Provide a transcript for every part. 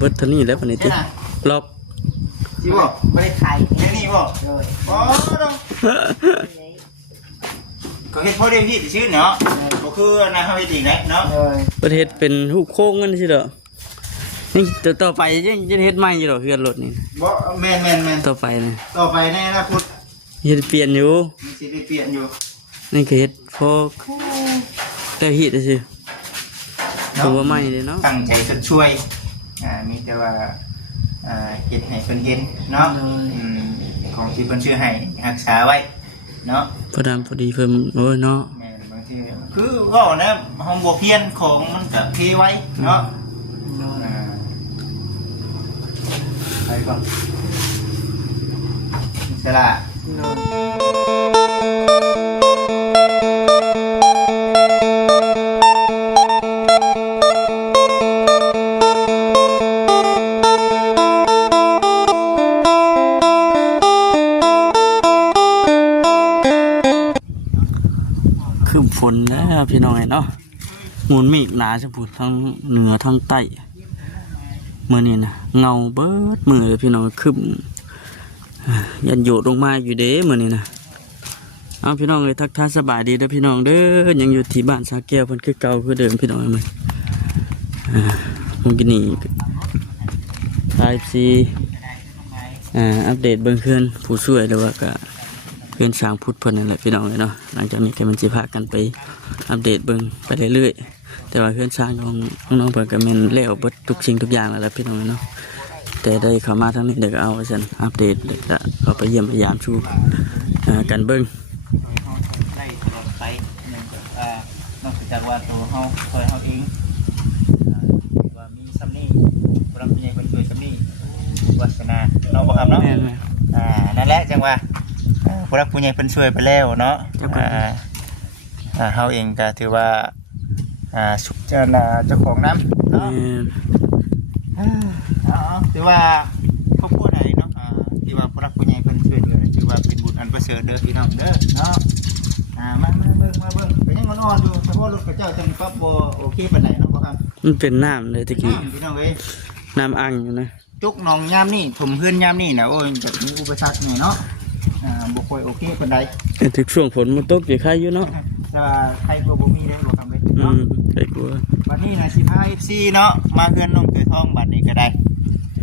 เบิดเท่านี้แล้วปานนี้ติล็อก จีบ่ไม่ได้ขายแค่นี้บ่อ๋อก็เฮ็ดพอได้พี่ชื่อเนาะบ่คืออันนั้นเฮาเฮ็ดอีกเนาะประเทศเป็นรูปโค้งกันสิเด้อนี่ต่อไปจะเฮ็ดใหม่อยู่ดอกเฮือนรถนี่บ่แม่นต่อไปนี่ต่อไปในอนาคตเฮ็ดเปลี่ยนอยู่มีสิได้เปลี่ยนอยู่นี่ก็เฮ็ดพอแต่เฮ็ดซื่อตัวใหม่เด้เนาะตั้งใจจะช่วยมีแต่ว่าเฮ็ดให้เพิ่นเห็นเนาะของที่เพิ่นชื่อให้รักษาไว้เนาะพอดำพอดีเพิ่นโอ้ยเนาะแม่นบางทีคือเว้านะห้องบ่เพียนของมันก็เทไว้เนาะไปก่อนเสร็จละคือฝนแล้วพี่น้องเนาะมูลมีหนาจะพูดทั้งเหนือทั้งใต้เมื่อนี้นะเงาเบิดมือพี่น้องคึมยันโยดลงมาอยู่เด้เมื่อนี้นะเอาพี่น้องเลยทักทายสบายดีเด้อพี่น้องเด้อยังอยู่ที่บ้านสาแก้วเพิ่นคือเก่าคือเดิมพี่น้องมันผมกินนี่IFCอัปเดตเบื้องเคลื่อนผู้ช่วยหรือว่าก็เพื่อนช้างพุทธเพิ่นนั่นแหละพี่น้องเลยเนาะหลังจากนี้ก็มันจะพากันไปอัปเดตเบื้องไปเรื่อยๆแต่ว่าเพื่อนช้างของน้องๆเพิ่นก็เป็นเลี้ยวเบิดทุกสิ่งทุกอย่างแล้วแหละพี่น้องเนาะแต่ได้เข้ามาทั้งนี้เด็กเอาฉันอัปเดตเด็กเอาไปเยี่ยมพยายามชูกันเบิ้งได้ตลอดไปนอกจากว่าตัวเฮาคอยเฮาเองว่ามีซัมนี่พระผู้ใหญ่คนช่วยซัมนี่วาสนาเราบ่ครับเนาะนั่นแหละจังว่าพระผู้ใหญ่เพิ่นช่วยไปแล้วเนาะเฮาเองก็ถือว่าสุขเจ้าของน้ำเนาะถือว่าครอบครัวใดเนาะที่ว่าพระผู้ใหญ่เพิ่นช่วยเหลือถือว่าเป็นบุญอันประเสริฐเด้อพี่น้องเด้อเนาะมาเบิ่งเป็นยังอ่อนอยู่เฉพาะรถกระเจ้าจังปั๊บบ่โอเคปานใดเนาะบ่ครับมันเป็นน้ำเลยตะกี้พี่น้องเอ้ยน้ำอังอยู่นะจุกหนองยามนี่ถมพื้นยามนี่นะโอ้ยจะมีอุปสรรคหน่อยเนาะบ่ค่อยโอเคปานใดถึงช่วงฝนมันตกอยู่ใครอยู่เนาะแต่ว่าใครก็บ่มีได้บ่ครับเว้ยเนาะใครกลัวบัดนี้นะสิพา FC เนาะมาเฮือนน้องเตยทองบัดนี้ก็ได้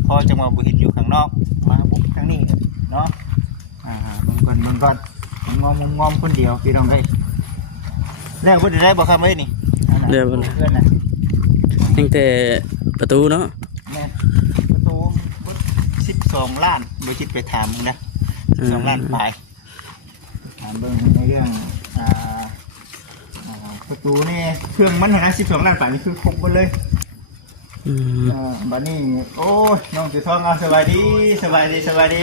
พอจังว่าบ่เห็นอยู่ข้างนอกมาบุกทางนี้เนาะเบิ่งก่อนงอมคนเดียวพี่น้องเอ้ยแล้วบ่ได้บ่ครับเอ้ยนี่แล้วบ่เพื่อนน่ะตั้งแต่ประตูเนาะแม่ประตู12ล้านบ่คิดไปถามมึงนะ12ล้านไปถามเบิ่งในเรื่องประตูนี่เครื่องมันนะ12ล้านไปนี่คือครบหมดเลยบัดนี้โอ้ยน้องเตยทองเอาสบายดี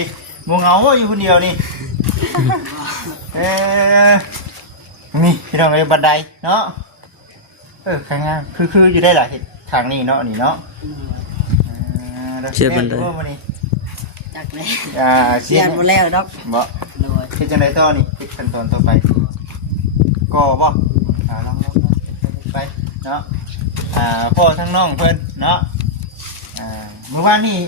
บ่เหงาอยู่คนเดียวนี่นี่พี่น้องเอ้ยบันไดเนาะข้างล่างคืออยู่ได้หลายทางนี้เนาะนี่เนาะเชื่อบันไดจักเลยเชียนหมดแล้วดอกบ่คือจังได๋ต่อนี่ขั้นตอนต่อไปก็บ่ลองไปเนาะพ่อทั้งน้องเพิ่นเนาะเมื่อวานนี่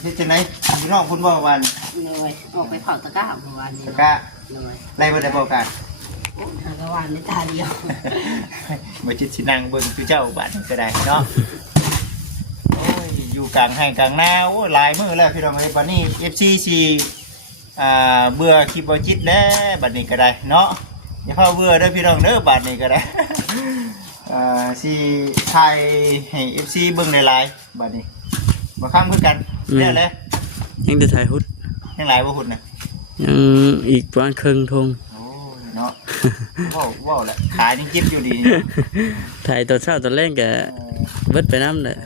เฮ็ดจังได๋พี่น้องเพิ่นบ่วันเลยออกไปเผาตะกร้าเมื่อวานนี้ตะกร้าเลยไล่บ่ได้บ่กันทางกวานในตาเดียวบ่จิตสินั่งเบิ่งคือเจ้าบัดก็ได้เนาะโอ้ยอยู่กลางให้กลางนาโอ้หลายมื้อแล้วพี่น้องเอ้ยบัดนี้ FC สิเบื่อคลิปบ่จิตแล้วบัดนี้ก็ได้เนาะอย่าเพิ่งเบื่อเด้อพี่น้องเด้อบัดนี้ก็ได้สิถ่ายให้ FC เบิ่งหลายๆบัดนี้บ่ค้ำคือกันแล้วเลยยังจะถ่ายหุดยังหลายบ่หุดน่ะยังอีกประมาณครึ่งทงโอ้เนาะว้าวแหละขายยังจิบอยู่ดีถ่ายตอนเช้าตอนแรกแกเบิดไปน้ำเลย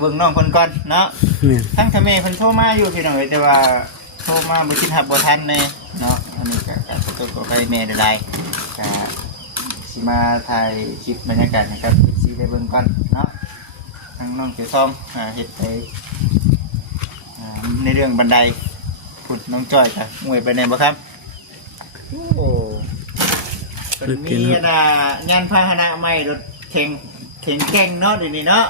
เบิ่งน้องคนก่อนเนาะทั้งทำเมย์เพิ่นโทรมาอยู่พี่น้องแต่ว่าโทรมาบ่คิดหับบ่ทันเลยเนาะอันนี้ก็ตัวไปแม่ได้หลายก็สิมาถ่ายคลิปบรรยากาศนะครับสิได้เบิ่งก่อนเนาะทั้งน้องเจ้าทองเฮ็ดไปในเรื่องบันไดพุดน้องจ้อยค่ะงวยไปไหนบ่ครับโอ้เป็นมีงานพาหนะใหม่รถแข่งเนาะเดี๋ยวนี้เนาะ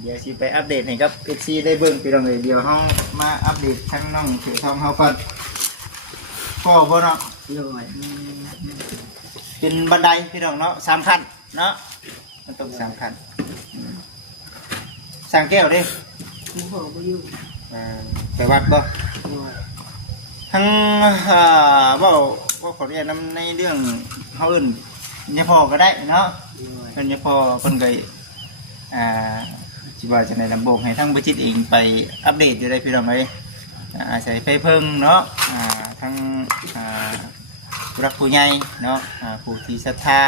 เดี๋ยวสิไปอัปเดตให้กับFCได้เบิ่งพี่น้องเลยเดี๋ยวเฮามาอัปเดตทั้งน้องเสือทองเฮาก่อนก็บ่เนาะ โดย เป็นบันไดพี่น้องเนาะ3ขั้นเนาะมันต้อง3ขั้นสร้างแก้วดิ ผู้พ่อบ่อยู่ ไปวัดบ่ โดย ทั้งเว่าขออนุญาตนำในเรื่องเฮาเอิ้นยาพอก็ได้เนาะ โดย เพิ่นยาพอเพิ่นก็สิว่าจังได๋ลำบากให้ทั้งบ่จิตเองไปอัปเดตอยู่ได้พี่น้องเอ้ยอาศัยไฟเพิ่งเนาะทั้งผู้รักผู้ใหญ่เนาะผู้ที่ศรัทธา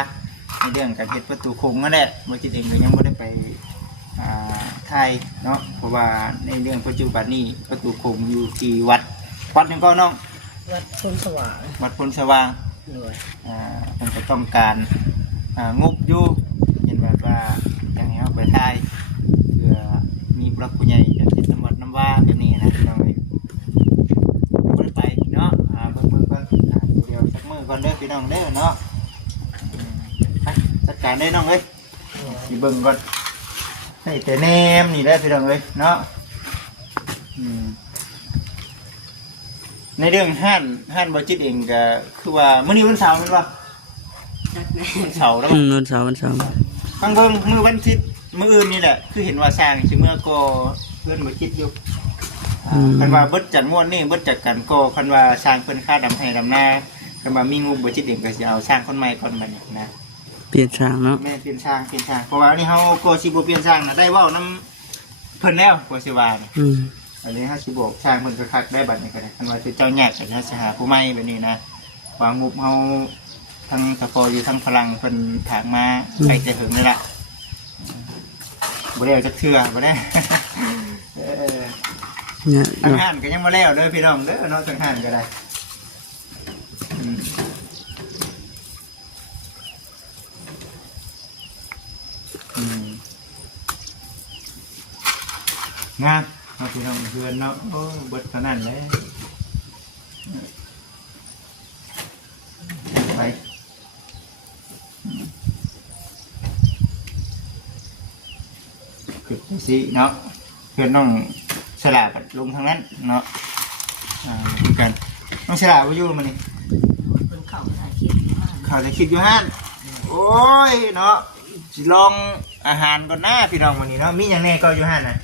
ในเรื่องการเฮ็ดประตูโค้งนั่นแหละบ่จิตเองก็ยังบ่ได้ไปไทยเนาะเพราะว่าในเรื่องปัจจุบันนี้ประตูโค้งอยู่ที่วัดหนึงก็น้อง วัดพลสว่าง วัดพลสว่าง โดย มันจะต้องการงบอยู่เห็นแบบว่าอย่างนี้เอาไปไทยเพื่อมีพระผู้ใหญ่จะเป็นน้ำวัดน้ำว่าแบบนี้นะน้องเอ้ยบ่ได้ไปเนาะเบิ่งก่อนเดี๋ยวสักมื้อก่อนเด้อพี่น้องเด้อเนาะไปจัดการได้น้องเอ้ยสิเบิ่งก่อนให้แต่แนมนี่ได้อพี่น้องเอ้ยเนาะในเรื่องห้านบริจิตเองก็คือว่ามื้อนี้วันเสาร์แม่นบ่ จักแน่ เสาร์แล้ว วันเสาร์ ฟังเบิ่งมื้อวันอาทิตย์มื้ออื่นนี่แหละคือเห็นว่าสร้างสิเมื่อก็เพิ่นบ่คิดอยู่เพิ่นว่าเบิดจัดม่วนนี่เบิดจัดกันก็เพิ่นว่าสร้างเพิ่นค่าดำให้ดำนาเพิ่นว่ามีงบบริจิตเองก็สิเอาสร้างคนใหม่ก่อนบัดนี้นะ เปลี่ยนช่างเนาะ แม่เปลี่ยนสร้างเพราะว่าอันนี้เฮาก็สิบ่เปลี่ยนสร้างน่ะได้เว้านํเพิ่นแล้วก็สิว่านี่ อันนี้ห้าสิบ6สร้างเพิ่นก็คักได้บัดนี้ก็ได้คันว่าคือเจ้าแยกก็จะสิหาผู้ใหม่แบบนี้นะวางงบเฮาทั้งสปออยู่ทั้งพลังเพิ่นถางมาไปแต่หึงนี่ล่ะบ่ได้เอาจักเทื่อบ่ได้ เนี่ย ทางห้านก็ยังบ่แล้วเด้อพี่น้องเด้อเนาะทางห้านก็ได้งานเอาพี่น้องเพื่อนเนาะโอ้เบิดขนาดเลยไปขึ้นสิเนาะเพื่อนน้องสลาบลงทางนั้นเนาะดูกันน้องสลาบว่าอยู่มันนี่ เพิ่นเข้าถ่ายคลิปมา ข่าวจะคิดอยู่ฮั่นโอ้ยเนาะสิลองอาหารก่อนหน้าพี่น้องวันนี้เนาะมีอย่างแน่ก็อยู่ฮั่นน่ะ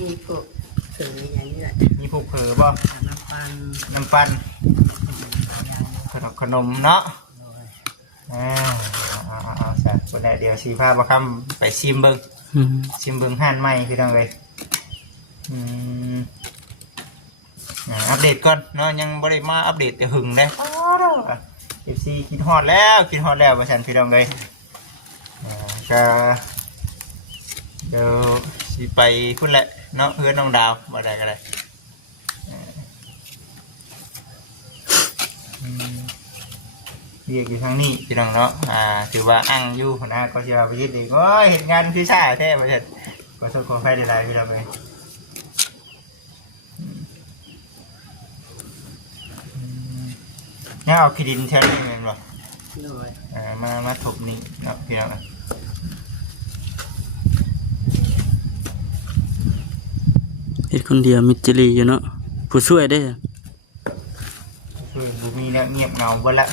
มีพวกสื่ออย่างนี้แหละ มีพวกเผลอบ่ น้ำปัน น้ำปั่นขนมเนาะ โดย เอาซะคนใดเดียวสีผ้าประคำไปซิมเบิ้งซิมเบิ้งห่านใหม่พี่น้องเลยอัปเดตก่อนเนาะยังบ่ได้มาอัปเดตแต่หึงเลยFC คิดฮอดแล้วว่าฉันพี่น้องเลยก็เดี๋ยวสิไปพุ่นแหละเนาะเพื่อนน้องดาวบ่ได้ก็ได้เรียกอยู่ทางนี้พี่น้องเนาะถือว่าอั้งอยู่นะก็จะไปยึดเองโอ้ยเห็นงานพี่ชายแท้ประเทศก็ต้องขอไฟได้หลายพี่น้องเลยเนี่ยเอาขี้ดินเท่านี้เองหรอ โดย มาถบนี่เนาะพี่น้องเฮ็ดคนเดียวมิตรลีอยู่เนาะผู้ช่วยได้ คือบุมีเนี่ยเงียบเงาเบิดละ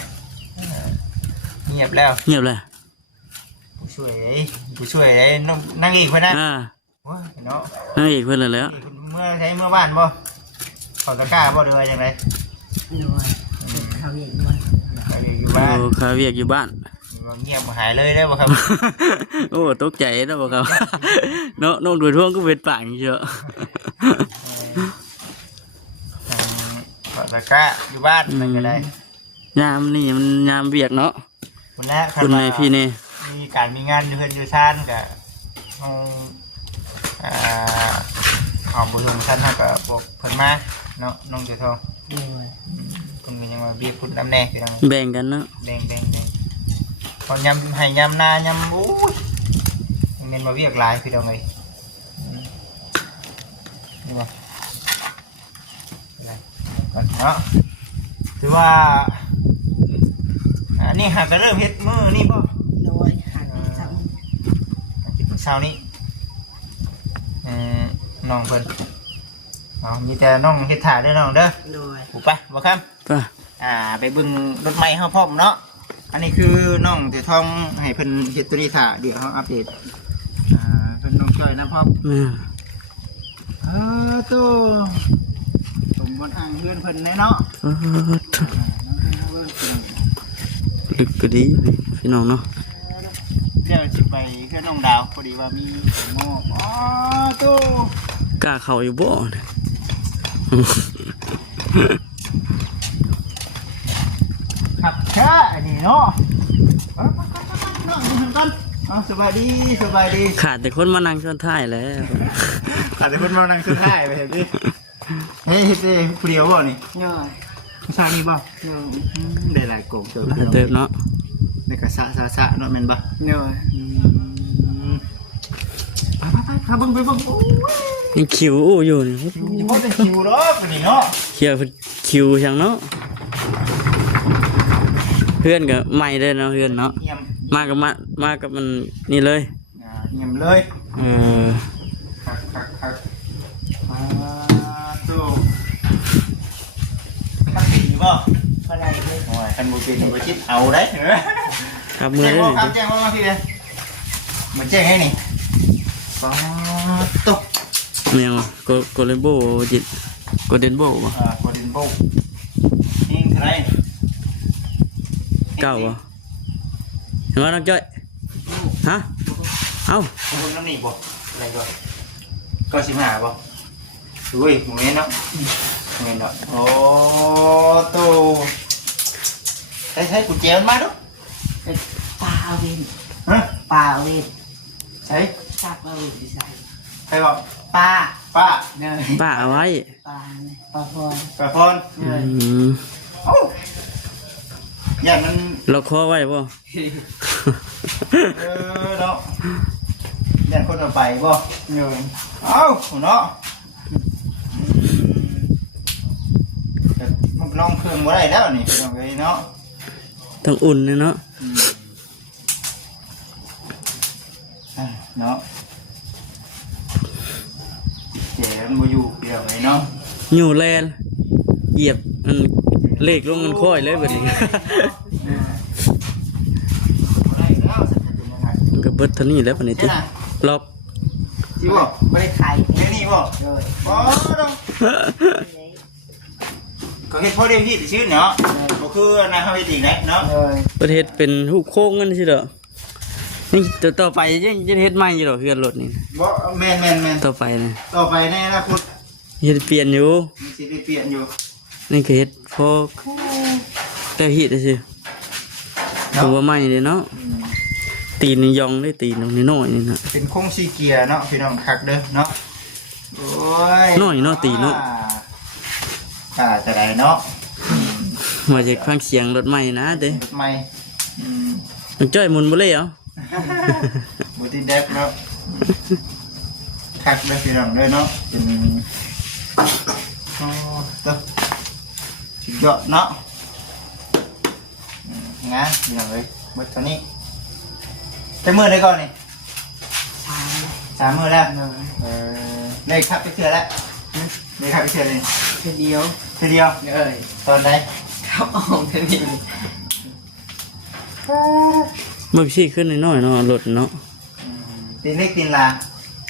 เงียบแล้ว เงียบเลย ผู้ช่วยไอ้นั่งอีกคนนั้นโอ้ยเนาะ นั่งอีกเพิ่นแล้ว เมื่อบ้านบ่ขอตะกร้าบ่ด้วยจังไร โดยเขาเรียกว่า อยู่ โอ้ บ้าน ข้าเวียกอยู่บ้าน เงียบหายเลยได้บ่ครับ โอ้ตกใจแล้วบ่ครับเนาะน้องดูท่วงก็เป็นปากเยอะ ขอตะกร้าอยู่บ้านนั่นก็ได้ ยามนี่มันยามเวียกเนาะ คนแรก คุณนายพี่นี่ มีการมีงานอยู่เพิ่นอยู่ชานก็เอาบุญของท่านฮะก็บอกเพิ่นมาเนาะน้องเจ้าทอง โดย คุณก็ยังว่าเบี้ยคุณน้ำแน่คือจัง แบ่งกันเนาะ แดงพอยำให้ยำนายำอู้ยเงินมาเวียกหลายพี่น้องเอ้ยนี่บ่อะไรก่อนเนาะถือว่าอันนี้หากก็เริ่มเฮ็ดมือนี่บ่ โดยหันท คิด เช้านี้น้องเพิ่นเอามีแต่น้องเฮ็ดถ่าเด้อน้องเด้อ โดย ถูกปะบ่ครับ ป่ะ ไปเบิ่งรถไม้เฮาพร้อมเนาะอันนี้คือน้องที่ท้องให้เพิ่นเฮ็ดตัวนี้ถ่าเดี๋ยวเฮาอัปเดตเพิ่นน้องจ้อยนะพร้อม แม่ ตู้สมบนอ่างเพื่อนเพิ่นแน่เนาะ ลึกก็ดีพี่น้องเนาะ เดี๋ยวจะไปเพื่อนน้องดาวพอดีว่ามีโม่ตู้ กล้าเข้าอยู่บ่เนี่ย ขับแค่อันนี้เนาะน้องดูเพิ่นก่อนสบายดีสบายดี ขาดแต่คนมานั่งซ้อนท้ายแล้ว ขาดแต่เพิ่นมานั่งขึ้นท้ายไปเห็นดิเฮ้ยเฮ็ดได้ผู้เดียวบ่นี่ โดย ผู้ชายนี่บ่ได้หลายโกงเติบ เติบเนาะ ในกระสะเนาะแม่นบ่ โดย ไปเบิ่งไปเบิ่งโอ้ย ยังคิวอู้อยู่นี่ อย่าพูดเป็นคิวเนาะตัวนี้เนาะ เขียวคิวจังเนาะเพื่อนก็ใหม่เลยเนาะเพื่อนเนาะ เยี่ยม มากับมันนี่เลย เยี่ยมเลย เออ ครับตู้ขับดีบ่ อะไรเลย โอ้ยคันบุเป็นบุชิดเอาได้เหรอ ครับมือ แจ้ง ได้ ว่า เลย ครับแจ้งว่ามาพี่เลยมันแจ้งให้นี่ป๊าตุ๊ก เมียงโกเลนโบจิตโกเดนโบวะ กดดินโบนี่เท่าไร เก้าวะเห็นว่าน้องจ้อยฮะเอ้า คนน้ำหนีบ่อะไรก่อนก็15บ่อุ้ยหมูเงี้ยเนาะเงี้ยเนาะโอ้ตู้ใช้กุญแจมันมาดู ปลาเวน ฮะ ปลาเวน ใช้ จับมาเวนดีไซน์ ใครบอก ปลา ป้า เนย ป้าเอาไว้ ปลาเนี่ยปลาพร กระพร เนย โอ้ยันมัน เราคอไว้ป่ะ เนาะยันคนเอาไปบ่เงินเอ้าเนาะมันลองเครื่องบ่ได้แล้วนี่เป็นยังไงเนาะ ต้องอุ่นเลยเนาะ เนาะเจ๋มันบ่อยู่เดียวไงเนาะ อยู่แลนเหยียบมันเลขลงมันค่อยเลยแบบนี้ บ่ได้แล้วสักเป็นยังไง มันก็เบิดเท่านี้แล้วปานนี้ติ ใช่น่ะ ล็อก สิบ่ ไม่ได้ไข่ แค่นี้บ่ โดย บ่ดอกก็เฮ็ดพอเดียวพี่ชื่อเนาะบ่คือนะเฮาเฮ็ดอีกแล้วเนาะ โดย ประเทศเป็นรูปโค้งกันสิเด้อนี่ต่อไปยังจะเฮ็ดใหม่อยู่ดอกเฮือนรถนี่ บ่แม่น ต่อไปนะ ต่อไปในอนาคต เฮ็ดเปลี่ยนอยู่ มีสิได้เปลี่ยนอยู่ นี่ก็เฮ็ดพอแต่เฮ็ดได้สิผมว่าใหม่เลยเนาะตีนยองได้ตีนน้อยๆนี่นะ เป็นโค้งซีเกียร์เนาะพี่น้องคักเด้อเนาะโอ้ย น้อยเนาะตีเนาะ จะได้เนาะ มาจากฟังเสียงรถใหม่นะเด้ รถใหม่ มันจ้อยหมุนบ่เลยเหรอ บูติเด็บเนาะคักเด้อพี่น้องเด้อเนาะเป็นโอ้ตัวสุดยอดเนาะงานพี่น้องเลยเบิดเท่านี้จะมือได้ก่อนนี่ ชา 3 มื้อแล้ว เนย เลยขับไปเชื่อแล้วเลยขับไปเชื่อเลย เดียว ทีเดียว เนย ตอนไหน ครับออกแค่นี้ มันสิขึ้นน้อยๆเนาะรถเนาะ ตีนเล็กตีนลา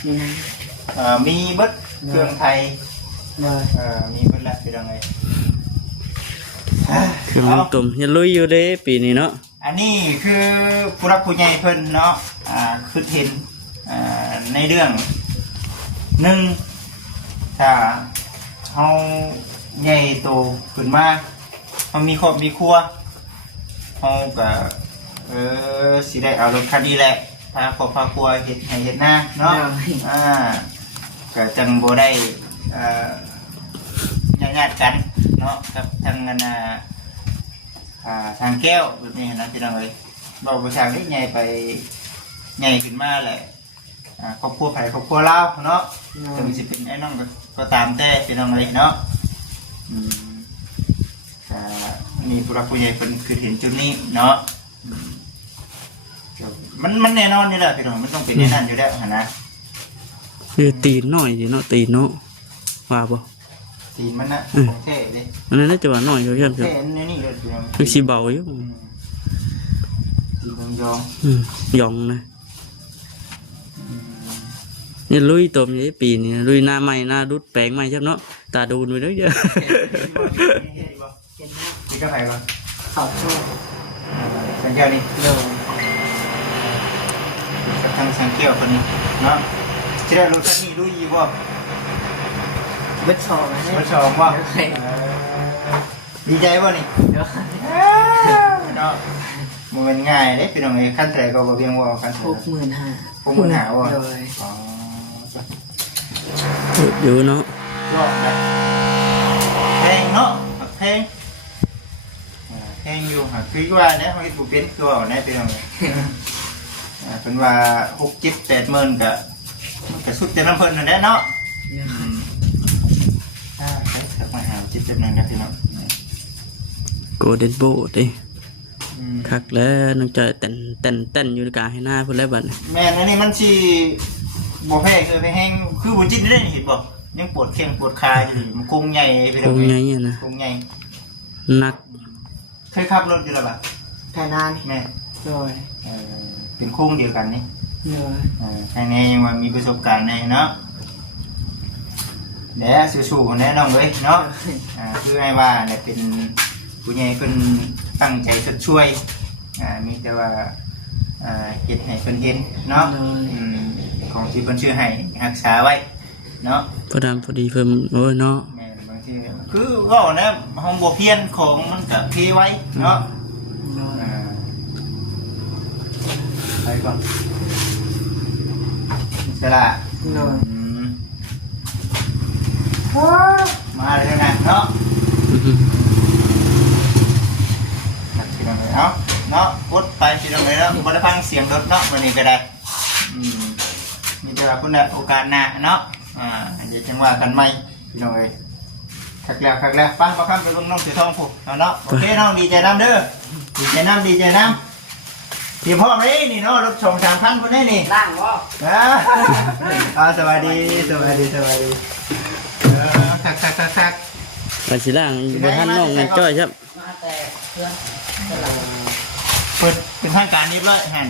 นี่นะ มีเบิดเครื่องไทย เนย มีเบิดแล้วเป็นยังไง เครื่องมันตุ่มอย่าลุยอยู่เด้ปีนี้เนาะ อันนี้คือผู้รักผู้ใหญ่เพิ่นเนาะคือเห็นในเรื่องหนึ่งถ้าเฮาใหญ่โตขึ้นมาเฮามีครอบมีครัวเฮาก็สิได้เอารถคันนี้แหละพาครอบครัวเฮ็ดให้เฮ็ดหน้าเนาะก็จังบ่ได้ญาติกันเนาะกับทางนั้นทางแก้วแบบนี้นะพี่น้องเอ้ยบอกประชาชนใหญ่ไปใหญ่ขึ้นมาแหละครอบครัวไผ่ครอบครัวเราเนาะถึงสิเป็นไอ้น้องก็ตามแต่พี่น้องเอ้ยเนาะมีผู้รักผู้ใหญ่เป็นคือเห็นจุดนี้เนาะ มันแน่นอนอยู่แล้วพี่น้องมันต้องเป็นแน่นอนอยู่แล้วนะ คือตีนน้อยอยู่เนาะตีนเนาะว่าบ่ ตีนมันนะของแท้เลย อันนั้นน่าจะว่าน้อยอยู่ยัน แท้นี่เลยพี่น้อง คือสิเบาอยู่ ตีนยอง ยองนะนี่ลุยตมอยู่ปีนี้ลุยหน้าใหม่หน้าดุดแปลงใหม่ใช่เนาะตาดูนไปแล้วเยอะ นี่ก็ไปก่อน ขอบคุณ สัญญานี่ เดี๋ยว กับทางสังเกตคนนี้เนาะที่ได้รู้สักนี่รู้ยี่บ่ เบิดชองนะ มาชมบ่ดีใจบ่นี่ เดี๋ยว เนาะมันง่ายเด้พี่น้องเอ้ขั้นแรกก็บ่เพียงว่าขั้น 65,000 65,000บ่ โดย อ๋อ อยู่เนาะ รอบนะแพงเนาะแพงแพงอยู่ฮะคือว่าเนี่ยเขาคิดบุเป็นคือว่าเนี่ยเป็นอะไรเป็นว่า6-7-8หมื่นก็สุดเต็มน้ำเพิ่นนั่นแหละเนาะใช้สักมาหา7-8หมื่นกันพี่น้อง โกลเด้นโบดดิคักแล้วน้องจอยเต้นอยู่ในกลางให้หน้าเพิ่นแล้วบัดนี้ แม่นอันนี้มันสิบ่แพ้คือไปแห้งคือบ่จิตได้เห็นบ่ยังปวดแข้งปวดขาอยู่มันคงใหญ่ไป คงไงอะนะ คงใหญ่ นัก เคยขับรถอยู่แล้วป่ะ แค่นาน แม่ โดย เป็นโค้งเดียวกันนี่ โดย ภายในยังว่ามีประสบการณ์ในเนาะเดี๋ยวสู้ๆคนแน่น้องเลยเนาะคือให้ว่าเนี่ยเป็นผู้ใหญ่เพิ่นตั้งใจจะช่วยมีแต่ว่าเฮ็ดให้เพิ่นเห็นเนาะของที่เพิ่นชื่อให้รักษาไว้เนาะ พอดำพอดีเพิ่มโอ้ยเนาะ แม่นบางทีคือก็นะห้องบ่เพี้ยนของมันก็เทไว้เนาะ โดย ไปก่อนเสร็จละ โดย มาเลยนะเนาะพี่น้องเลยเนาะเนาะกดไปพี่น้องเลยเนาะบ่ได้ฟังเสียงรถเนาะวันนี้ก็ได้มีแต่ว่าคุณน่ะโอกาสหน้าเนาะเดี๋ยวจังว่ากันใหม่พี่น้องเลยคักแล้วไปบ่คำไปเบิ่งน้องเสือทองผูกเนาะโอเคน้องดีใจน้ำเด้อดีใจน้ำพี่พ่อไหมนี่เนาะรถส่ง3,000คนได้นี่ ล่างบ่ สวัสดีคัก ไปสิล่างบ่ทันน้องนั่นจ้อยครับ มาแต่เพื่อนกำลัง เปิดเป็นทางการนี้เลยแฮน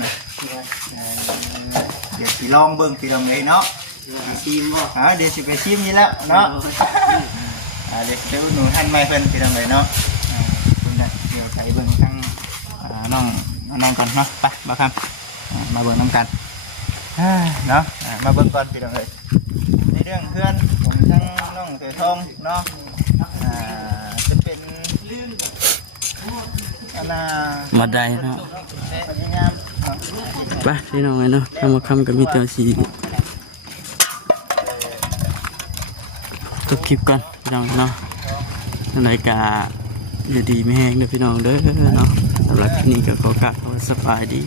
เดี๋ยวสิลองเบิ่งพี่น้องเลยเนาะ ทีมบ่ เดี๋ยวสิไปชิมนี่แล้วเนาะเดี๋ยวหนูหันไม้เพิ่นพี่น้องเลยเนาะคุณน่ะเดี๋ยวใส่เบิ่งทั้งน้องก่อนเนาะไปบ่ครับมาเบิ่งน้ำกันเนาะมาเบิ่งก่อนพี่น้องเลยในเรื่องเพื่อนผมทั้งน้องเสือทองเนาะจะเป็นมาได้เนาะ พยายาม ไปพี่น้องเนาะทำมาคำกับมีเตาสีตุกคลิปก่อนพี่น้องเนาะรายการอยู่ดีไม่แห้งเด้อพี่น้องเด้อเนาะสำหรับที่นี่ก็ขอกราบสบายดี